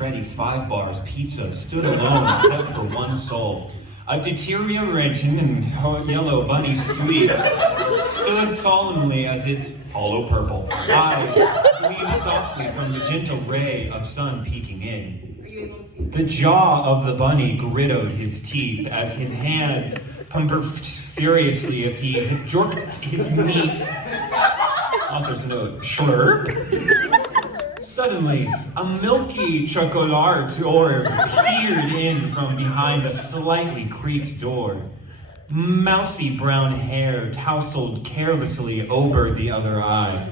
Freddy 5 Bars Pizza stood alone except for one soul. A deteriorating and yellow bunny sweet stood solemnly as its hollow purple eyes gleamed softly from the gentle ray of sun peeking in. Are you able to see? The jaw of the bunny gritted his teeth as his hand pumped furiously as he jerked his meat. Author's note, slurp. Suddenly, a milky chocolate orb peered in from behind a slightly creaked door. Mousy brown hair tousled carelessly over the other eye.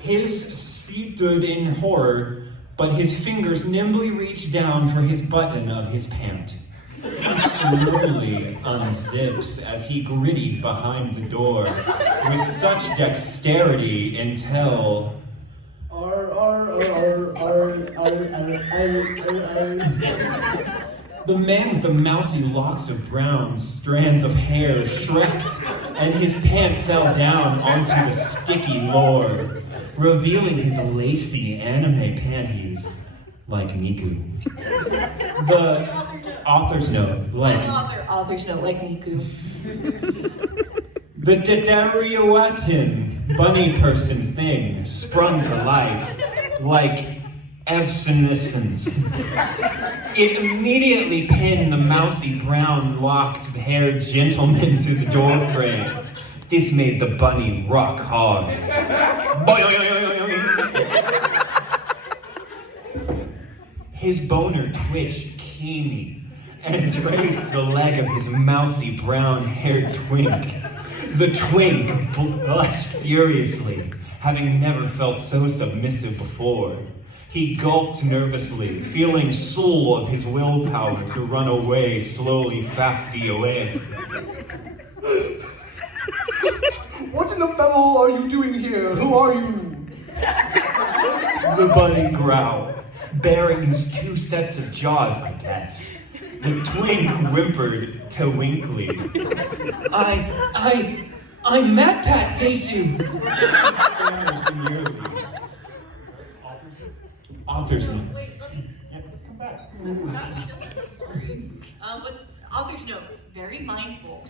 His stood in horror, but his fingers nimbly reached down for his button of his pant. He slowly unzips as he gritties behind the door with such dexterity until... The man with the mousy locks of brown strands of hair shrieked, and his pant fell down onto the sticky floor, revealing his lacy anime panties, like Miku. The author's note, like Author's note, like Miku. The Tedariawatan bunny person thing sprung to life like evanescence. It immediately pinned the mousy brown locked-haired gentleman to the doorframe. This made the bunny rock hard. His boner twitched keenly and traced the leg of his mousy brown-haired twink. The twink blushed furiously, having never felt so submissive before. He gulped nervously, feeling full of his willpower to run away slowly, fafty away. What in the devil are you doing here? Who are you? The bunny growled, baring his two sets of jaws, I guess. The twink whimpered twinkly. I'm MatPat Desu. Author's note. Wait, let me... Come back. Sorry. What's author's note? Very mindful.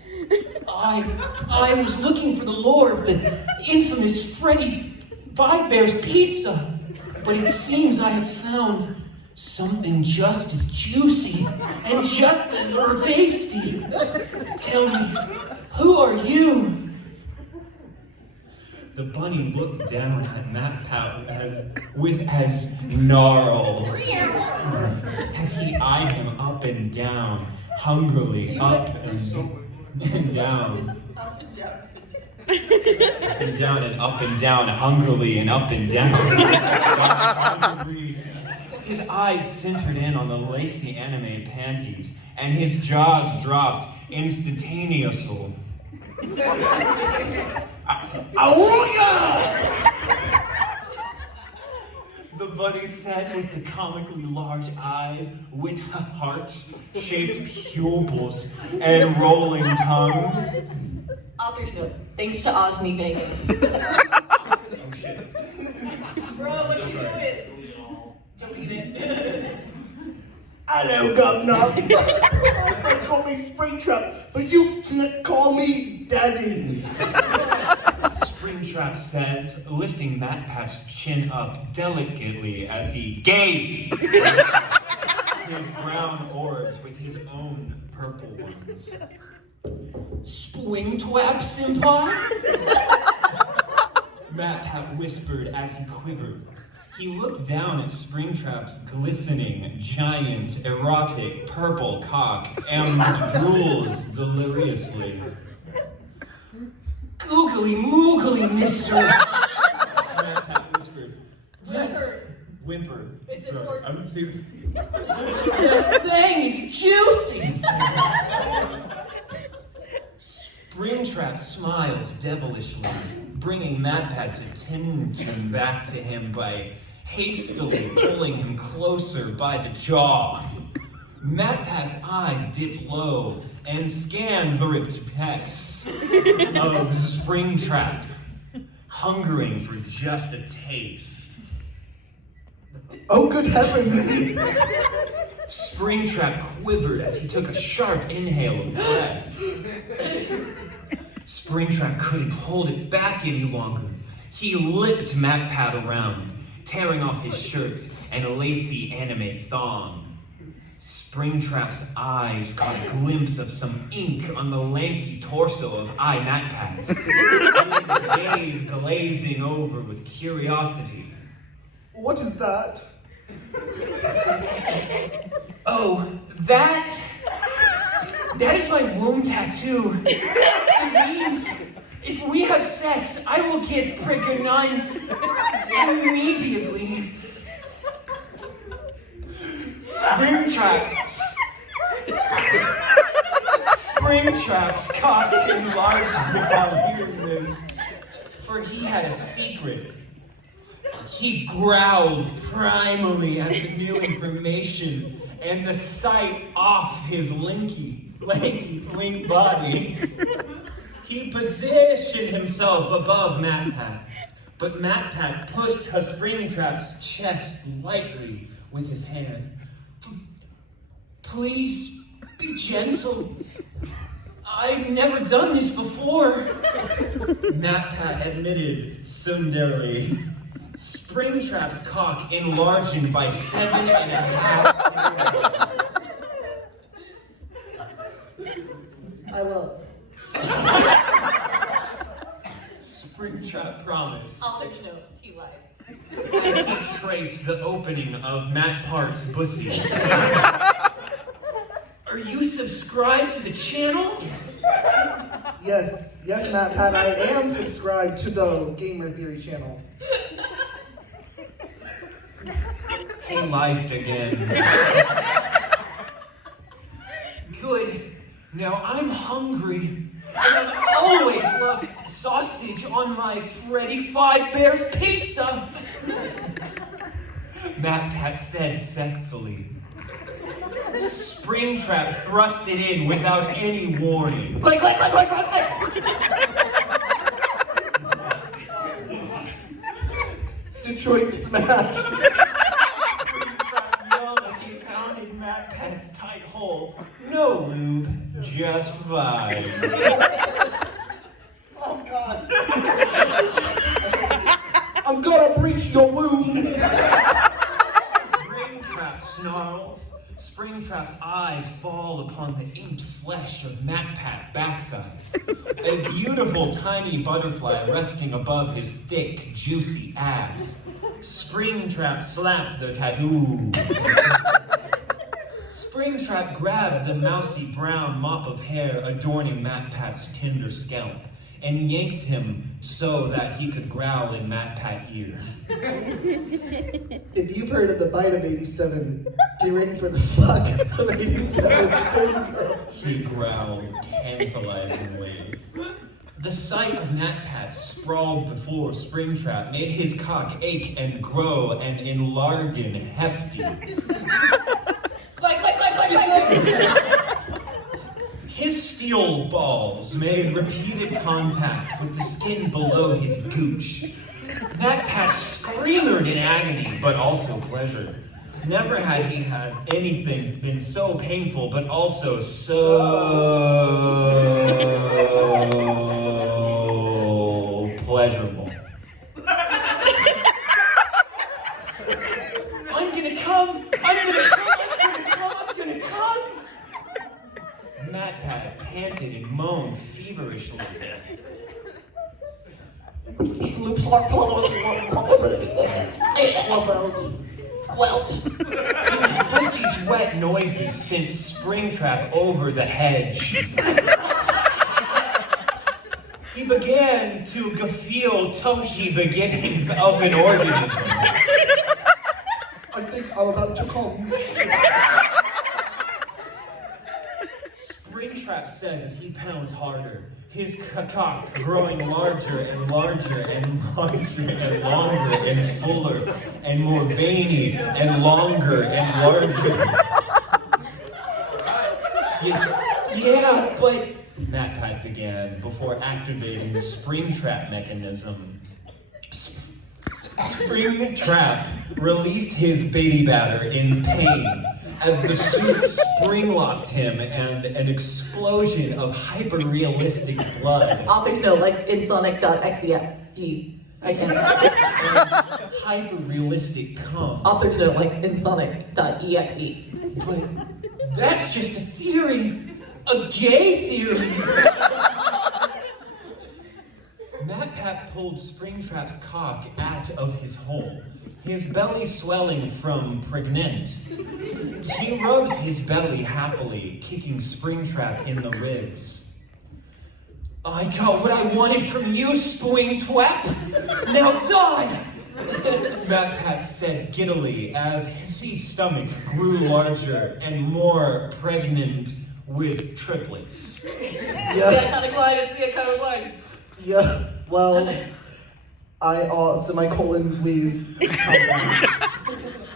I was looking for the lore of the infamous Freddy 5 Bears Pizza, but it seems I have found something just as juicy and just as tasty. Tell me, who are you? The bunny looked down at MatPat with as gnarl as he eyed him up and down, hungrily up and down. Up and down. Up and down and up and down, hungrily and up and down. His eyes centered in on the lacy anime panties, and his jaws dropped instantaneously. Awooga! The bunny sat with the comically large eyes, with heart-shaped pupils, and rolling tongue. Author's note. Thanks to Osme Vegas. Oh shit. Bro, what you doing? Don't eat it. Hello, Governor. They call me Springtrap, but you call me Daddy. Springtrap says, lifting MatPat's chin up delicately as he gazed his brown orbs with his own purple ones. Swing twap, senpai? MatPat whispered as he quivered. He looked down at Springtrap's glistening, giant, erotic, purple cock and drools deliriously. Googly moogly, mister. MatPat whispered. Whimpered. It's Sorry, important. I'm too... The thing is juicy. Springtrap smiles devilishly, bringing MatPat's attention back to him by hastily pulling him closer by the jaw. MatPat's eyes dipped low and scanned the ripped pecs of Springtrap, hungering for just a taste. Oh, good heavens. Springtrap quivered as he took a sharp inhale of breath. Springtrap couldn't hold it back any longer. He lipped MatPat around, tearing off his shirt and a lacy anime thong. Springtrap's eyes caught a glimpse of some ink on the lanky torso of MatPat, his gaze glazing over with curiosity. What is that? Oh, that is my womb tattoo. It means if we have sex, I will get pregnant immediately. Springtrap's cock enlarged upon hearing this, for he had a secret. He growled primally at the new information and the sight off his lanky twink body. He positioned himself above MatPat, but MatPat pushed Springtrap's chest lightly with his hand. Please be gentle. I've never done this before. MatPat admitted sundarily. Springtrap's cock enlarging by 7.5 I will. Springtrap promised. I'll take note. He lied. As he traced the opening of MatPat's pussy. Are you subscribed to the channel? Yes, MatPat, I am subscribed to the Gamer Theory channel. He lifed again. Good. Now I'm hungry. And I've always loved sausage on my Freddy Fazbear's pizza. MatPat said sexily. Springtrap thrust it in without any warning. Click, click, click, click, click, click. Detroit smash. Springtrap yelled as he pounded MatPat's tight hole. No lube, just vibes. Oh, God. I'm gonna breach your womb. Springtrap snarls. Springtrap's eyes fall upon the inked flesh of MatPat's backside. A beautiful tiny butterfly resting above his thick, juicy ass. Springtrap slapped the tattoo. Springtrap grabbed the mousy brown mop of hair adorning MatPat's tender scalp and yanked him so that he could growl in MatPat's ear. If you've heard of the bite of 87, get ready for the fuck of 87. He growled tantalizingly. The sight of MatPat sprawled before Springtrap made his cock ache and grow and enlargen hefty. Click, click, click, click, click. His steel balls made repeated contact with the skin below his gooch. MatPat screamed in agony, but also pleasure. Never had he had anything been so painful, but also so pleasurable. I'm gonna come! I'm gonna come! MatPat panted and moaned feverishly. This looks like Squelch. Pussy's wet noises sent Springtrap over the hedge. He began to feel tohi beginnings of an organism. I think I'm about to come. Springtrap says as he pounds harder, his cock growing larger and larger and larger and longer and fuller and more veiny and longer and larger. Yeah, but MatPat began before activating the Springtrap mechanism. Springtrap released his baby batter in pain as the suit spring-locked him and an explosion of hyper-realistic blood. Authors know, like in Sonic.exe. I can't say. Hyper-realistic cum. Authors know, like in Sonic.exe. But that's just a theory. A gay theory. MatPat pulled Springtrap's cock out of his hole, his belly swelling from pregnant. He rubs his belly happily, kicking Springtrap in the ribs. I got what I wanted from you, spring twap. Now die! MatPat said giddily as his stomach grew larger and more pregnant with triplets. It's the iconic line, it's the iconic line. Yeah, well, semicolon, please, calm down.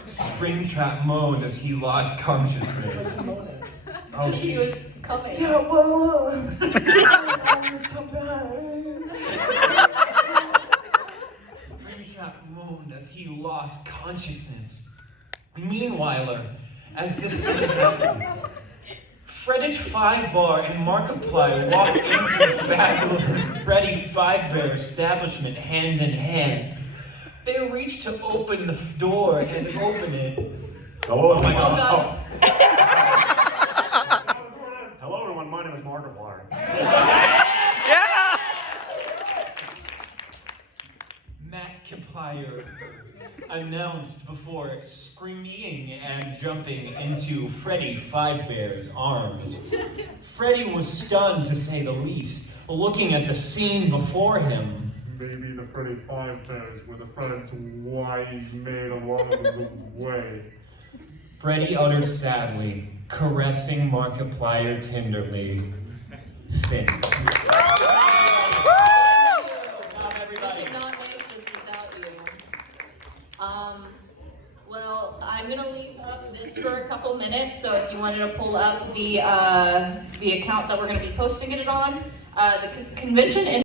Springtrap moaned as he lost consciousness. Oh, He was coming. Yeah, well, I was come back. Springtrap moaned as he lost consciousness. Meanwhile, as this scene happened, Freddy Five-Bar and Markiplier walked into the fabulous Freddy Five-Bear establishment hand in hand. They reached to open the door and open it. Hello, Oh my everyone. God. Hello, everyone. My name is Markiplier. Markiplier announced before screaming and jumping into Freddy Five-Bear's arms. Freddy was stunned, to say the least, looking at the scene before him. Maybe the Freddy Five-Bears were the friends Whitey made along the way. Freddy uttered sadly, caressing Markiplier tenderly. Finish. We could not make this without you. Well, I'm gonna leave up this for a couple minutes, so if you wanted to pull up the account that we're gonna be posting it on, the convention